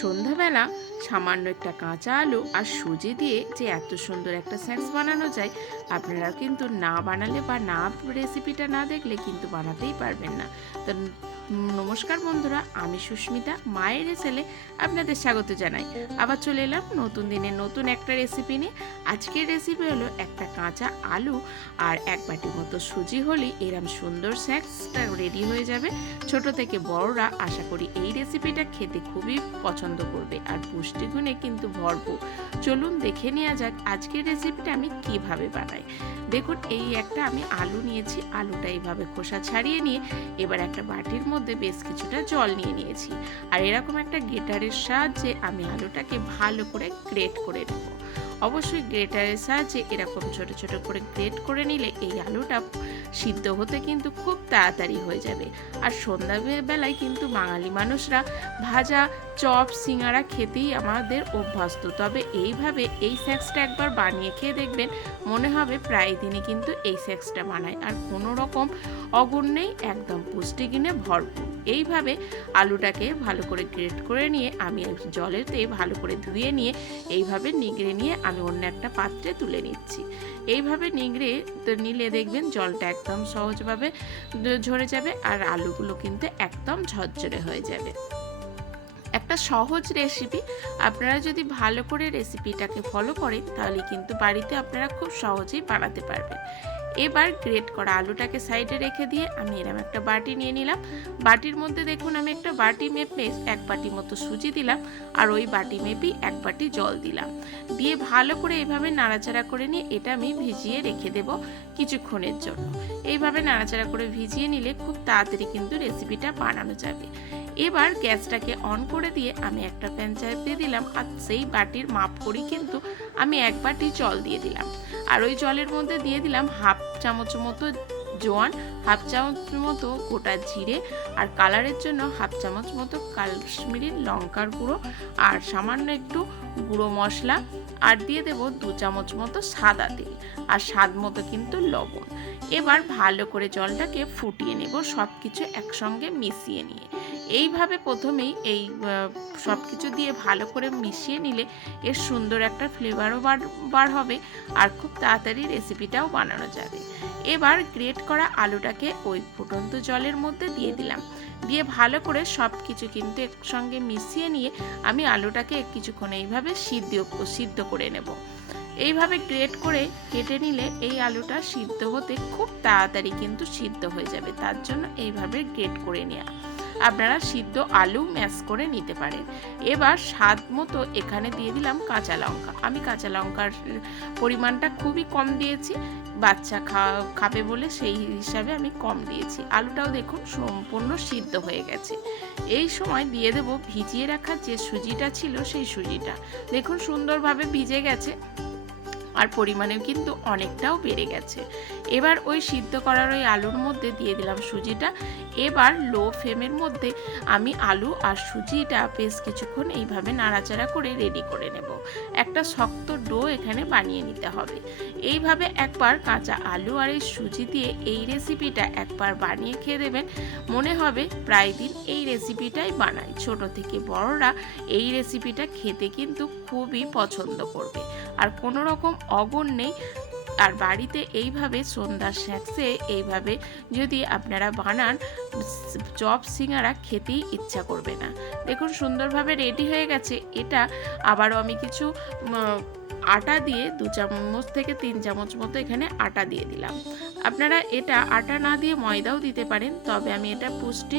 সন্ধ্যাবেলা সামান্য একটা কাঁচা আলু আর সুজি দিয়ে যে এত সুন্দর একটা স্ন্যাক্স বানানো যায় আপনারা কিন্তু না বানালে বা না রেসিপিটা না দেখলে কিন্তু বানাতেই পারবেন না। তো নমস্কার বন্ধুরা, আমি সুস্মিতা, মায়ের ছেলে আপনাদের স্বাগত জানাই। আবার চলে এলাম নতুন দিনের নতুন একটা রেসিপি নিয়ে। আজকের রেসিপি হলো একটা কাঁচা আলু আর এক বাটি মতো সুজি হলেই এরম সুন্দর স্ন্যাক্সটা রেডি হয়ে যাবে। ছোট থেকে বড়রা আশা করি এই রেসিপিটা খেতে খুবই পছন্দ করবে আর পুষ্টিগুণে কিন্তু ভরপুর। চলুন দেখে নেওয়া যাক আজকের রেসিপিটা আমি কীভাবে বানাই। দেখুন, এই একটা আমি আলু নিয়েছি, আলুটা এইভাবে খোসা ছাড়িয়ে নিয়ে এবার একটা বাটির মধ্যে বেশ কিছুটা জল নিয়ে নিয়েছি। আর এরকম একটা গেটারের সাহায্যে আমি আলুটাকে ভালো করে গ্রেট করে নেব। অবশ্যই গ্রেটারের সাহায্যে এরকম ছোট ছোট করে গ্রেট করে নিলে এই আলুটা সিদ্ধ হতে কিন্তু খুব তাড়াতাড়ি হয়ে যাবে। আর সন্ধ্যাবেলায় কিন্তু বাঙালি মানুষরা ভাজা, চপ সিঙ্গারা খেতেই আমাদের অভ্যস্ত। তবে এইভাবে এই স্যাক্সটা একবার বানিয়ে খেয়ে দেখবেন, মনে হবে প্রায় দিনে কিন্তু এই স্যাক্সটা বানায়। আর কোনো রকম অগুণ নেই, একদম পুষ্টিগুণে ভরপুর। এইভাবে আলুটাকে ভালো করে গ্রেট করে নিয়ে আমি জলেতে ভালো করে ধুয়ে নিয়ে এইভাবে নিগড়ে নিয়ে আমি অন্য একটা পাত্রে তুলে নিচ্ছি। এইভাবে নিগড়ে তো নিলে দেখবেন জলটা একদম সহজভাবে ঝরে যাবে আর আলুগুলো কিন্তু একদম ঝরঝরে হয়ে যাবে। একটা সহজ রেসিপি, আপনারা যদি ভালো করে রেসিপিটাকে ফলো করেন তাহলে কিন্তু বাড়িতে আপনারা খুব সহজেই বানাতে পারবেন। এবার গ্রেট করা আলুটাকে সাইডে রেখে দিয়ে আমি এরকম একটা বাটি নিয়ে নিলাম। বাটির মধ্যে দেখুন আমি একটা বাটি মেপে এক বাটি মতো সুজি দিলাম আর ওই বাটি মেপেই এক বাটি জল দিলাম। দিয়ে ভালো করে এইভাবে নাড়াচাড়া করে নিয়ে এটা আমি ভিজিয়ে রেখে দেব কিছুক্ষণের জন্য। এইভাবে নাড়াচাড়া করে ভিজিয়ে নিলে খুব তাড়াতাড়ি কিন্তু রেসিপিটা বানানো যাবে। এবার গ্যাসটাকে অন করে দিয়ে আমি একটা প্যান চাপিয়ে দিলাম, আর সেই বাটির মাপ করি কিন্তু আমি এক বাটি জল দিয়ে দিলাম। আর ওই জলের মধ্যে দিয়ে দিলাম হাফ চামচ মতো জোয়ান, হাফ চামচ মতো গোটা জিরে, আর কালারের জন্য হাফ চামচ মতো কাশ্মীরি লঙ্কার গুঁড়ো, আর সামান্য একটু গুঁড়ো মশলা, আর দিয়ে দেব দু চামচ মতো সাদা তেল, আর স্বাদ মতো কিন্তু লবণ। এবার ভালো করে জলটাকে ফুটিয়ে নেব সব কিছু একসঙ্গে মিশিয়ে নিয়ে। এইভাবে প্রথমেই এই সব কিছু দিয়ে ভালো করে মিশিয়ে নিলে এর সুন্দর একটা ফ্লেভারও বার বার হবে আর খুব তাড়াতাড়ি রেসিপিটাও বানানো যাবে। এবার গ্রেট করা আলুটাকে ওই ফুটন্ত জলের মধ্যে দিয়ে দিলাম। দিয়ে ভালো করে সব কিছু কিন্তু একসঙ্গে মিশিয়ে নিয়ে আমি আলুটাকে কিছুক্ষণ এইভাবে সিদ্ধ সিদ্ধ করে নেব। এইভাবে গ্রেট করে কেটে নিলে এই আলুটা সিদ্ধ হতে খুব তাড়াতাড়ি কিন্তু সিদ্ধ হয়ে যাবে। তার জন্য এইভাবে গ্রেট করে নেওয়া আপনারা সিদ্ধ আলু ম্যাশ করে নিতে পারেন। এবার স্বাদ মতো এখানে দিয়ে দিলাম কাঁচা লঙ্কা। আমি কাঁচা লঙ্কার পরিমাণটা খুবই কম দিয়েছি। বাচ্চা খাবে বলে সেই হিসাবে আমি কম দিয়েছি। আলুটাও দেখুন সম্পূর্ণ সিদ্ধ হয়ে গেছে। এই সময় দিয়ে দেব ভিজিয়ে রাখা যে সুজিটা ছিল সেই সুজিটা। দেখুন সুন্দরভাবে ভিজে গেছে। আর পরিমাণেও কিন্তু অনেকটাও বেড়ে গেছে। এবার ওই সিদ্ধ করার ওই আলুর মধ্যে দিয়ে দিলাম সুজিটা। এবার লো ফ্লেমের মধ্যে আমি আলু আর সুজিটা বেশ কিছুক্ষণ এইভাবে নাড়াচাড়া করে রেডি করে নেব। একটা শক্ত ডো এখানে বানিয়ে নিতে হবে। এইভাবে একবার কাঁচা আলু আর এই সুজি দিয়ে এই রেসিপিটা একবার বানিয়ে খেয়ে দেবেন। মনে হবে প্রায় দিন এই রেসিপিটাই বানাই। ছোট থেকে বড়রা এই রেসিপিটা খেতে কিন্তু খুবই পছন্দ করবে। আর কোনো রকম অগুণ নেই। আর বাড়িতে এইভাবে সন্ধ্যা স্ন্যাক্সে এইভাবে যদি আপনারা বানান, চপ সিঙারা খেতেই ইচ্ছা করবে না। দেখুন, সুন্দরভাবে রেডি হয়ে গেছে। এটা আবারও আমি কিছু আটা দিয়ে দু চামচ থেকে তিন চামচ মতো এখানে আটা দিয়ে দিলাম। আপনারা এটা আটা না দিয়ে ময়দাও দিতে পারেন, তবে আমি এটা পুষ্টি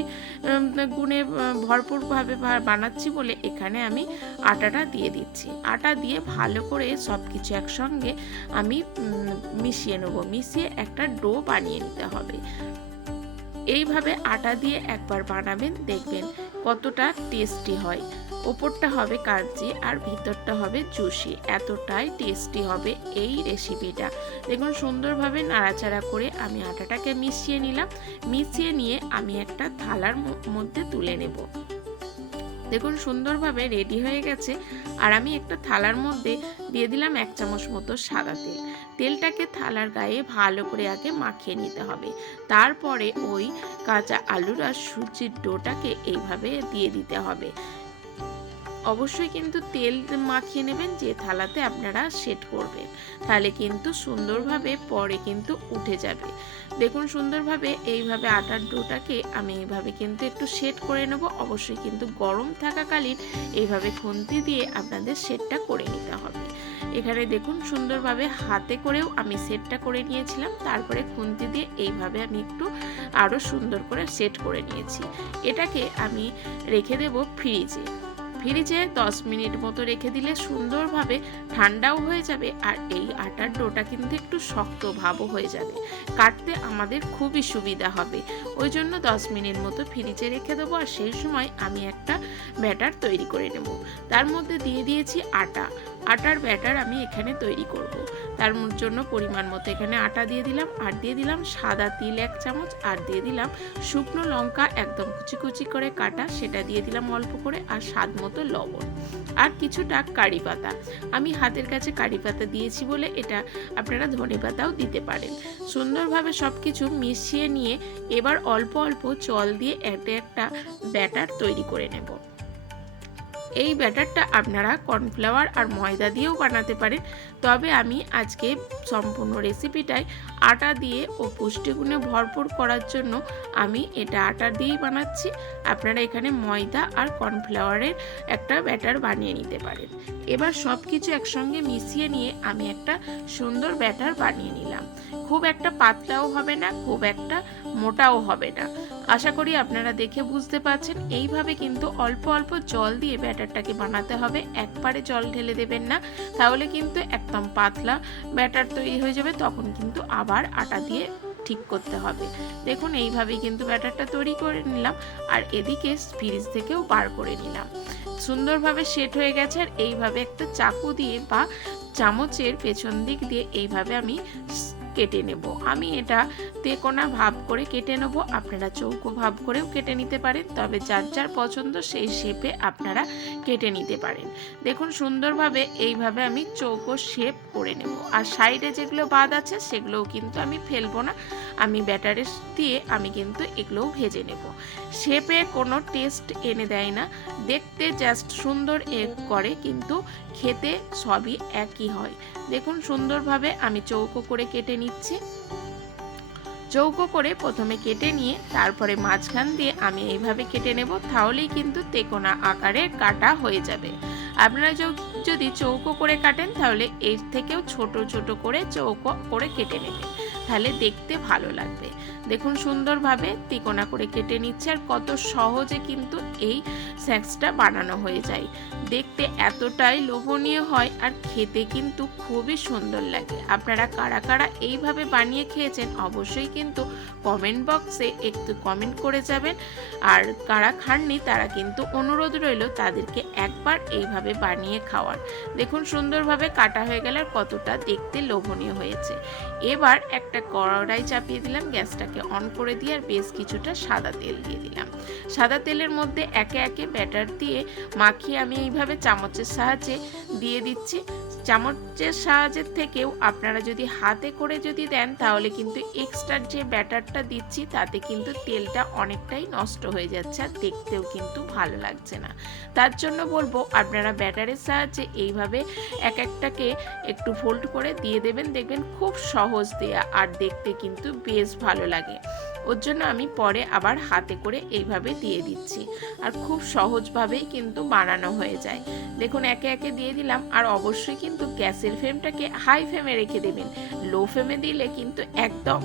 গুণে ভরপুরভাবে বানাচ্ছি বলে এখানে আমি আটাটা দিয়ে দিচ্ছি। আটা দিয়ে ভালো করে সব কিছু একসঙ্গে আমি মিশিয়ে নেব। মিশিয়ে একটা ডো বানিয়ে নিতে হবে। এইভাবে আটা দিয়ে একবার বানাবেন, দেখবেন কতটা টেস্টি হয়। ওপরটা হবে কাঞ্চি আর ভিতরটা হবে জুসি। এতটাই টেস্টি হবে এই রেসিপিটা দেখুন, সুন্দরভাবে নাড়াচাড়া করে আমি আটাটাকে মিশিয়ে নিলাম। মিশিয়ে নিয়ে আমি একটা থালার মধ্যে তুলে নেব। দেখুন, সুন্দরভাবে রেডি হয়ে গেছে। আর আমি একটা থালার মধ্যে দিয়ে দিলাম এক চামচ মতো সাদা তেল। তেলটাকে থালার গায়ে ভালো করে আগে মাখিয়ে নিতে হবে। তারপরে ওই কাঁচা আলুর আর সুজির ডোটাকে এইভাবে দিয়ে দিতে হবে। অবশ্যই কিন্তু তেল মাখিয়ে নেবেন, যে থালাতে আপনারা সেট করবেন। তাহলে কিন্তু সুন্দরভাবে পরে কিন্তু উঠে যাবে। দেখুন সুন্দরভাবে এইভাবে আটার ডোটাকে আমি এইভাবে কিন্তু একটু সেট করে নেব। অবশ্যই কিন্তু গরম থাকাকালীন এইভাবে খুন্তি দিয়ে আপনাদের সেটটা করে নিতে হবে। এখানে দেখুন সুন্দরভাবে হাতে করেও আমি সেটটা করে নিয়েছিলাম। তারপরে খুন্তি দিয়ে এইভাবে আমি একটু আরও সুন্দর করে সেট করে নিয়েছি। এটাকে আমি রেখে দেব ফ্রিজে। ফ্রিজে দশ মিনিট মতো রেখে দিলে সুন্দরভাবে ঠান্ডাও হয়ে যাবে আর এই আটার ডোটা কিন্তু একটু শক্ত ভাবও হয়ে যাবে। কাটতে আমাদের খুবই সুবিধা হবে। ওই জন্য দশ মিনিট মতো ফ্রিজে রেখে দেবো আর সেই সময় আমি একটা ব্যাটার তৈরি করে নেব। তার মধ্যে দিয়ে দিয়েছি আটা। আটার ব্যাটার আমি এখানে তৈরি করব। তার জন্য পরিমাণ মতো এখানে আটা দিয়ে দিলাম, আর দিয়ে দিলাম সাদা তিল এক চামচ, আর দিয়ে দিলাম শুকনো লঙ্কা একদম কুচি কুচি করে কাটা, সেটা দিয়ে দিলাম অল্প করে, আর স্বাদ মতো লবণ। আর কিছুটা কারি পাতা। আমি হাতের কাছে কারি পাতা দিয়েছি বলে এটা আপনারা ধনে পাতাও দিতে পারেন। সুন্দরভাবে সব কিছু মিশিয়ে নিয়ে এবার অল্প অল্প জল দিয়ে একটা একটা ব্যাটার তৈরি করে নেব। এই ব্যাটারটা আপনারা কর্নফ্লাওয়ার আর ময়দা দিয়েও বানাতে পারেন। তবে আমি আজকে সম্পূর্ণ রেসিপিটাই আটা দিয়ে ও পুষ্টিগুণে ভরপুর করার জন্য আমি এটা আটা দিয়েই বানাচ্ছি। আপনারা এখানে ময়দা আর কর্নফ্লাওয়ারের একটা ব্যাটার বানিয়ে নিতে পারেন। এবার সব কিছু একসঙ্গে মিশিয়ে নিয়ে আমি একটা সুন্দর ব্যাটার বানিয়ে নিলাম। খুব একটা পাতলাও হবে না, খুব একটা মোটাও হবে না। আশা করি আপনারা দেখে বুঝতে পারছেন, এইভাবে কিন্তু অল্প অল্প জল দিয়ে ব্যাটারটাকে বানাতে হবে। একবারে জল ঢেলে দেবেন না, তাহলে কিন্তু একদম পাতলা ব্যাটার তৈরি হয়ে যাবে, তখন কিন্তু আবার আটা দিয়ে ঠিক করতে হবে। দেখুন এইভাবেই কিন্তু ব্যাটারটা তৈরি করে নিলাম, আর এদিকে ফ্রিজ থেকেও বার করে নিলাম। সুন্দরভাবে সেট হয়ে গেছে, আর এইভাবে একটা চাকু দিয়ে বা চামচের পেছন দিক দিয়ে এইভাবে আমি কেটে নেব। আমি এটা তেকোনা ভাব করে কেটে নেব। আপনারা চৌকো ভাব করেও কেটে নিতে পারেন, তবে যার যার পছন্দ সেই শেপে আপনারা কেটে নিতে পারেন। দেখুন, সুন্দরভাবে এইভাবে আমি চৌকো শেপ করে নেব। আর সাইডে যেগুলো বাদ আছে, সেগুলোও কিন্তু আমি ফেলব না। আমি ব্যাটারে দিয়ে আমি কিন্তু এগুলোও ভেজে নেব। শেপে কোনো টেস্ট এনে দেয় না। দেখতে জাস্ট সুন্দর এ করে কিন্তু খেতে সবই একই হয়। দেখুন, সুন্দরভাবে আমি চৌকো করে কেটে নিচ্ছি। চৌকো করে প্রথমে কেটে নিয়ে তারপরে মাঝখান দিয়ে আমি এইভাবে কেটে নেব, তাহলেই কিন্তু তেকোনা আকারে কাটা হয়ে যাবে। আপনারা যদি চৌকো করে কাটেন, তাহলে এর থেকেও ছোট ছোট করে চৌকো করে কেটে নেবেন। তাহলে দেখতে ভালো লাগবে। দেখুন সুন্দরভাবে তিকোনা করে কেটে নিচ্ছে, আর কত সহজে কিন্তু এই স্ন্যাক্সটা বানানো হয়ে যায়। দেখতে এতটাই লোভনীয় হয় আর খেতে কিন্তু খুবই সুন্দর লাগে। আপনারা কারা কারা এইভাবে বানিয়ে খেয়েছেন অবশ্যই কিন্তু কমেন্ট বক্সে একটু কমেন্ট করে যাবেন। আর কারা খাননি তারা কিন্তু অনুরোধ রইল তাদেরকে একবার এইভাবে বানিয়ে খাওয়ার। দেখুন সুন্দরভাবে কাটা হয়ে গেলে আর কতটা দেখতে লোভনীয় হয়েছে। এবার একটা কড়াই চাপিয়ে দিলাম, গ্যাসটাকে অন করে দিয়ে আর বেশ কিছুটা সাদা তেল দিয়ে দিলাম। সাদা তেলের মধ্যে একে একে ব্যাটার দিয়ে মাখিয়ে আমি এইভাবে চামচের সাহায্যে দিয়ে দিচ্ছি। চামচের সাহায্যের থেকেও আপনারা যদি হাতে করে যদি দেন, তাহলে কিন্তু এক্সট্রা যে ব্যাটারটা দিচ্ছি, তাতে কিন্তু তেলটা অনেকটাই নষ্ট হয়ে যাচ্ছে আর দেখতেও কিন্তু ভালো লাগছে না। তার জন্য বলব, আপনারা ব্যাটারের সাহায্যে এইভাবে এক একটাকে একটু ফোল্ড করে দিয়ে দেবেন। দেখবেন খুব সহজ দেয়া আর দেখতে কিন্তু বেশ ভালো লাগে। ওর জন্য আমি পরে আবার হাতে করে এইভাবে দিয়ে দিচ্ছি। আর খুব সহজভাবেই কিন্তু বানানো হয়ে যায়। দেখুন, একে একে দিয়ে দিলাম। আর অবশ্যই কিন্তু গ্যাসের ফ্লেমটাকে হাই ফ্লেমে রেখে দেবেন। লো ফ্লেমে দিলে কিন্তু একদম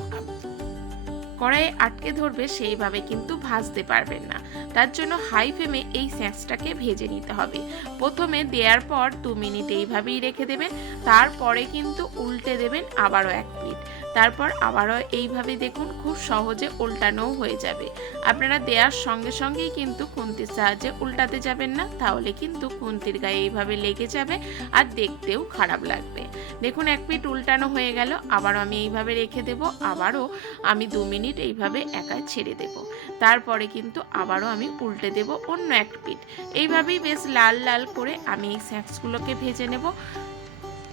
কড়াইয়ে আটকে ধরবে সেইভাবে কিন্তু ভাজতে পারবেন না। তার জন্য হাই ফ্লেমে এই স্ন্যাক্সটাকে ভেজে নিতে হবে। প্রথমে দেওয়ার পর দু মিনিট এইভাবেই রেখে দেবেন। তারপরে কিন্তু উল্টে দেবেন আবারও এক মিনিট। তারপর আবারও এইভাবে দেখুন খুব সহজে উল্টানোও হয়ে যাবে। আপনারা দেওয়ার সঙ্গে সঙ্গেই কিন্তু খুন্তির সাহায্যে উল্টাতে যাবেন না, তাহলে কিন্তু খুন্তির গায়ে এইভাবে লেগে যাবে আর দেখতেও খারাপ লাগবে। দেখুন এক মিনিট উল্টানো হয়ে গেল, আবারও আমি এইভাবে রেখে দেব, আবারও আমি দু মিনিট এইভাবে একাই ছেড়ে দেব। তারপরে কিন্তু আবারও আমি উল্টে দেব অন্য এক পিঠ। এইভাবেই বেশ লাল লাল করে আমি এই স্ন্যাক্সগুলোকে ভেজে নেব।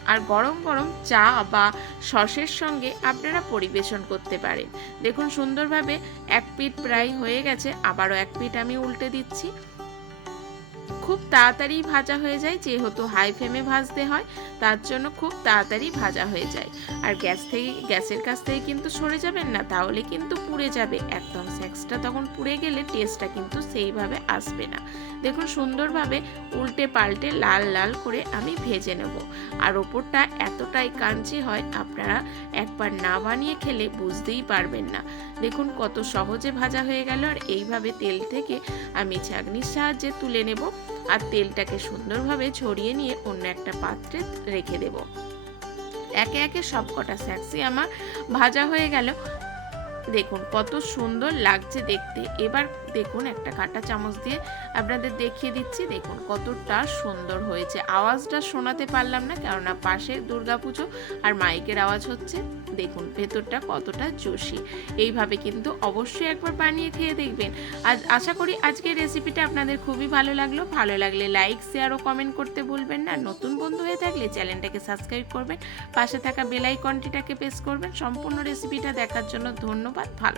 আর গরম গরম চা বা সসের সঙ্গে আপনারা পরিবেশন করতে পারেন। দেখুন সুন্দরভাবে এক পিঠ প্রায় হয়ে গেছে, আবারও এক পিঠ আমি উল্টে দিচ্ছি। খুব তাড়াতাড়ি ভাজা হয়ে যায়, যেহেতু হাই ফ্লেমে ভাজতে হয়, তার জন্য খুব তাড়াতাড়ি ভাজা হয়ে যায়। আর গ্যাস থেকে, গ্যাসের কাছ থেকে কিন্তু সরে যাবেন না, তাহলে কিন্তু পুড়ে যাবে। একদম স্যাক্সটা তখন পুড়ে গেলে টেস্টটা কিন্তু সেইভাবে আসবে না। দেখুন সুন্দরভাবে উল্টে পাল্টে লাল লাল করে আমি ভেজে নেব। আর ওপরটা এতটাই কাঞ্চি হয়, আপনারা একবার না বানিয়ে খেলে বুঝতেই পারবেন না। দেখুন কত সহজে ভাজা হয়ে গেল, আর এইভাবে তেল থেকে আমি ছাঁকনির সাহায্যে তুলে নেব। আর তেলটাকে সুন্দরভাবে ছড়িয়ে নিয়ে অন্য একটা পাত্রে রেখে দেব। একে একে সব কটা স্যাক্সি আমার ভাজা হয়ে গেল। দেখুন কত সুন্দর লাগছে দেখতে। এবার দেখুন, একটা কাঁটা চামচ দিয়ে আপনাদের দেখিয়ে দিচ্ছি। দেখুন কতটা সুন্দর হয়েছে। আওয়াজটা শোনাতে পারলাম না, কেননা পাশে দুর্গাপুজো আর মাইকের আওয়াজ হচ্ছে। দেখুন ভেতরটা কতটা জোশি। এইভাবে কিন্তু অবশ্যই একবার বানিয়ে খেয়ে দেখবেন। আজ আশা করি আজকের রেসিপিটা আপনাদের খুবই ভালো লাগল। ভালো লাগলে লাইক, শেয়ার ও কমেন্ট করতে ভুলবেন না। নতুন বন্ধু হয়ে থাকলে চ্যানেলটাকে সাবস্ক্রাইব করবেন। পাশে থাকা বেল আইকনটিটাকে প্রেস করবেন। সম্পূর্ণ রেসিপিটা দেখার জন্য ধন্যবাদ। ভালো